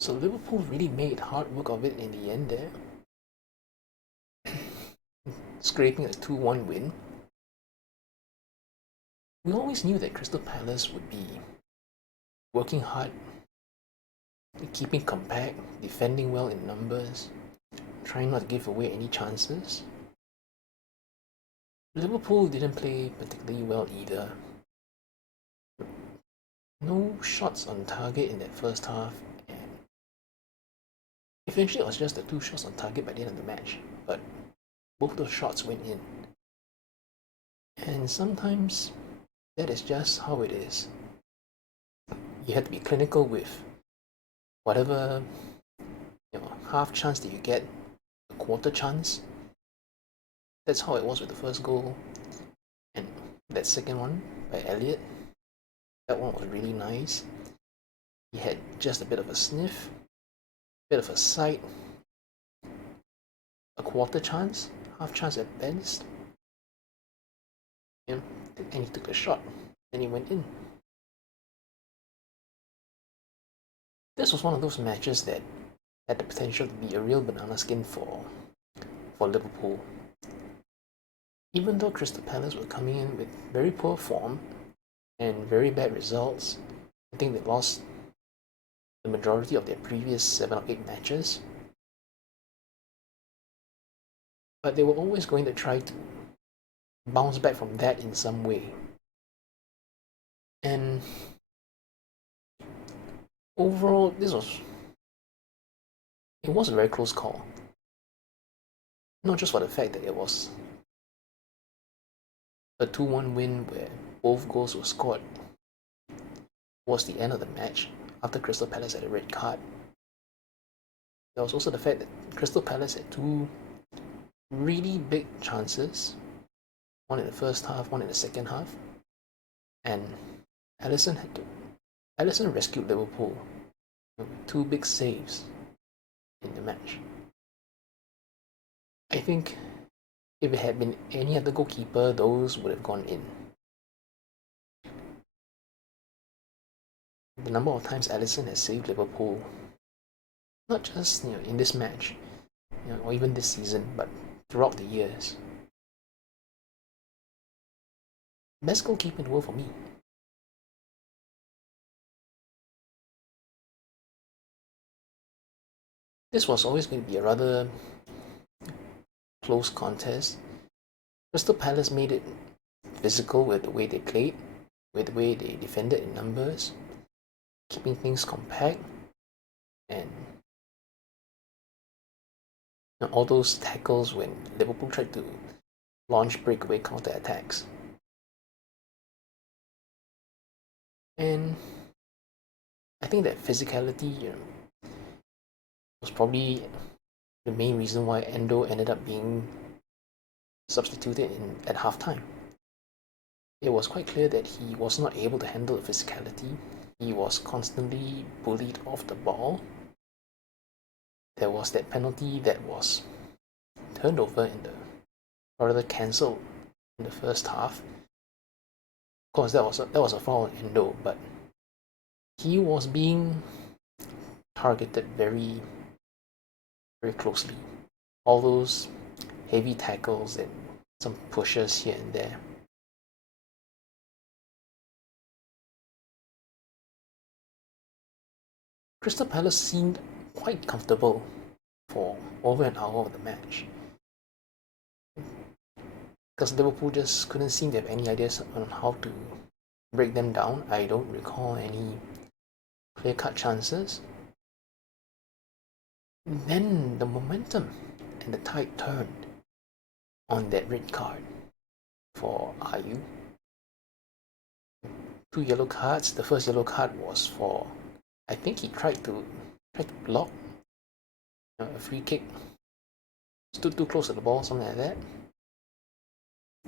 So Liverpool really made hard work of it in the end there, scraping a 2-1 win. We always knew that Crystal Palace would be working hard, keeping compact, defending well in numbers, trying not to give away any chances. Liverpool didn't play particularly well either. No shots on target in that first half, and eventually it was just the 2 shots on target by the end of the match, but both those shots went in. And sometimes that is just how it is. You have to be clinical with whatever half chance that you get, a quarter chance. That's how it was with the first goal, and that second one by Elliot. That one was really nice. He had just a bit of a sniff, a bit of a sight, a quarter chance, half chance at best. And he took a shot, and he went in. This was one of those matches that had the potential to be a real banana skin for Liverpool. Even though Crystal Palace were coming in with very poor form and very bad results, I think they lost the majority of their previous 7 or 8 matches. But they were always going to try to bounce back from that in some way. And overall, it was a very close call. Not just for the fact that it was a 2-1 win where both goals were scored towards the end of the match after Crystal Palace had a red card. There was also the fact that Crystal Palace had 2 really big chances, one in the first half, one in the second half, and Alisson rescued Liverpool with 2 big saves in the match. I think if it had been any other goalkeeper, those would have gone in. The number of times Alisson has saved Liverpool, not just in this match, or even this season, but throughout the years. Best goalkeeper in the world for me. This was always going to be a rather close contest. Crystal Palace made it physical with the way they played, with the way they defended in numbers, keeping things compact, and all those tackles when Liverpool tried to launch breakaway counter attacks. And I think that physicality was probably the main reason why Endo ended up being substituted at halftime. It was quite clear that he was not able to handle the physicality. He was constantly bullied off the ball. There was that penalty that was turned over or rather cancelled in the first half. Of course, that was a foul on Endo, but he was being targeted very, very closely. All those heavy tackles and some pushes here and there. Crystal Palace seemed quite comfortable for over an hour of the match, because Liverpool just couldn't seem to have any ideas on how to break them down. I don't recall any clear-cut chances. Then the momentum and the tide turned on that red card for Ayew. 2 yellow cards. The first yellow card was for, I think he tried to block a free kick. Stood too close to the ball, something like that.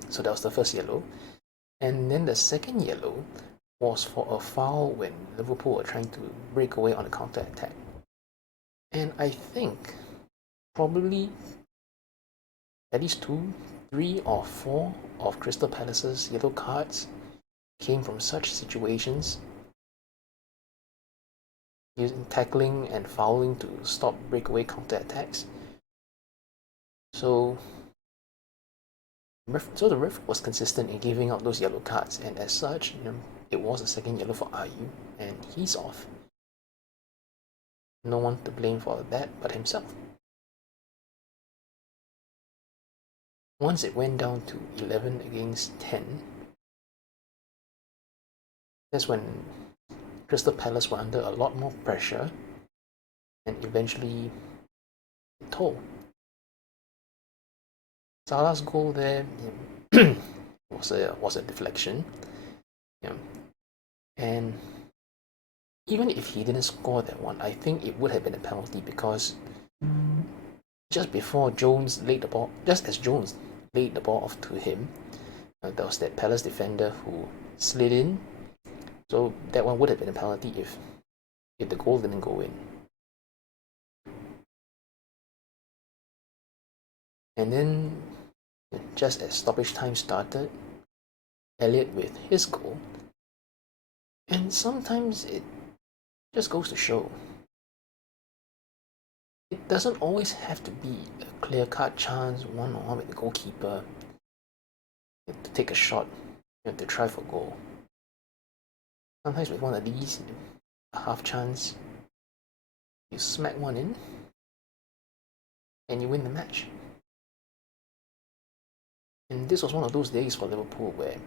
So that was the first yellow. And then the second yellow was for a foul when Liverpool were trying to break away on a counter attack. And I think probably at least 2, 3, or 4 of Crystal Palace's yellow cards came from such situations. using tackling and fouling to stop breakaway counter-attacks. So the ref was consistent in giving out those yellow cards, and as such, it was a second yellow for Ayu, and he's off. No one to blame for that but himself. Once it went down to 11 against 10, that's when Crystal Palace were under a lot more pressure, and eventually it told. Salah's goal there was a deflection, and even if he didn't score that one, I think it would have been a penalty because just as Jones laid the ball off to him, there was that Palace defender who slid in. So that one would have been a penalty if the goal didn't go in. And then, just as stoppage time started, Elliott with his goal. And sometimes it just goes to show it doesn't always have to be a clear-cut chance one-on-one with the goalkeeper to take a shot, to try for goal. Sometimes with one of these, a half chance, you smack one in, and you win the match. And this was one of those days for Liverpool where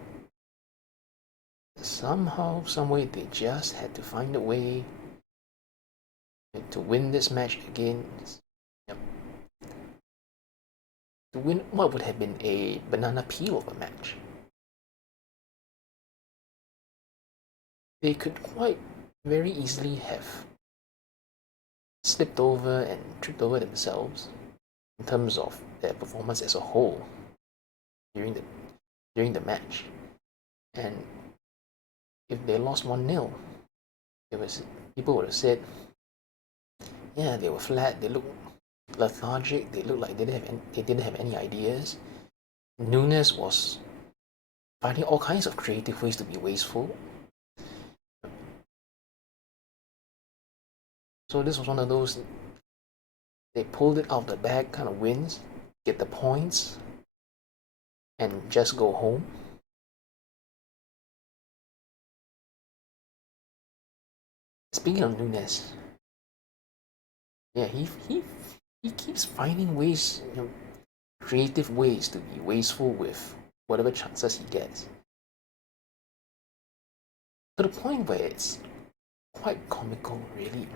somehow, someway, they just had to find a way to win this match again. To win what would have been a banana peel of a match. They could quite very easily have slipped over and tripped over themselves in terms of their performance as a whole during the match. And if they lost 1-0, people would have said, yeah, they were flat, they looked lethargic, they looked like they didn't have any ideas. Nunes was finding all kinds of creative ways to be wasteful. So this was one of those, they pulled it out of the bag kind of wins, get the points, and just go home. Speaking of Nunes, yeah, he keeps finding ways, creative ways to be wasteful with whatever chances he gets. To the point where it's quite comical, really.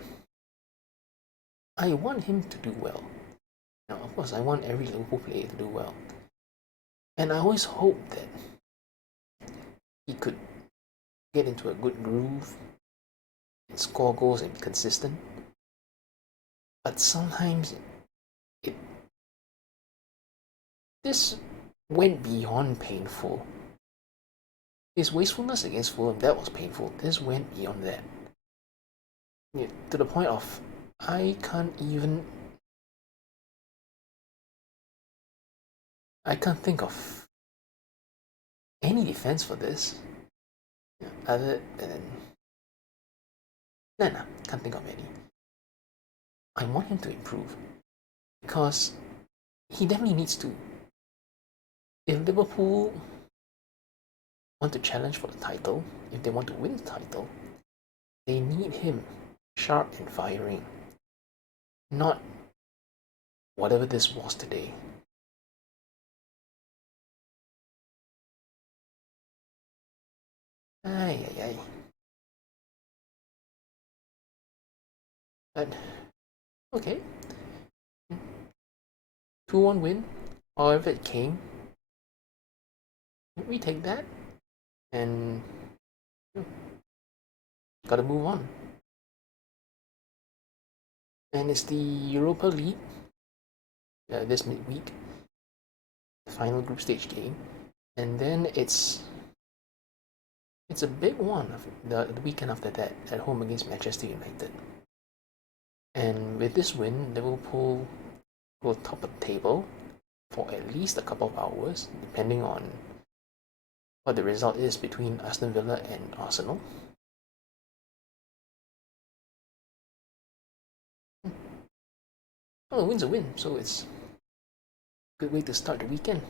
I want him to do well. Of course, I want every Liverpool player to do well. And I always hope that he could get into a good groove and score goals and be consistent. But sometimes this went beyond painful. His wastefulness against Fulham, that was painful. This went beyond that. To the point of I can't think of any defense for this. Other than nah, can't think of any. I want him to improve because he definitely needs to. If Liverpool want to challenge for the title, if they want to win the title, they need him sharp and firing, not whatever this was today. Ay. But okay, 2-1 win, however it came. We take that, and gotta move on. And it's the Europa League this midweek, the final group stage game, and then it's a big one the weekend after that at home against Manchester United. And with this win, Liverpool will top the table for at least a couple of hours, depending on what the result is between Aston Villa and Arsenal. Oh, a win's a win, so it's a good way to start the weekend.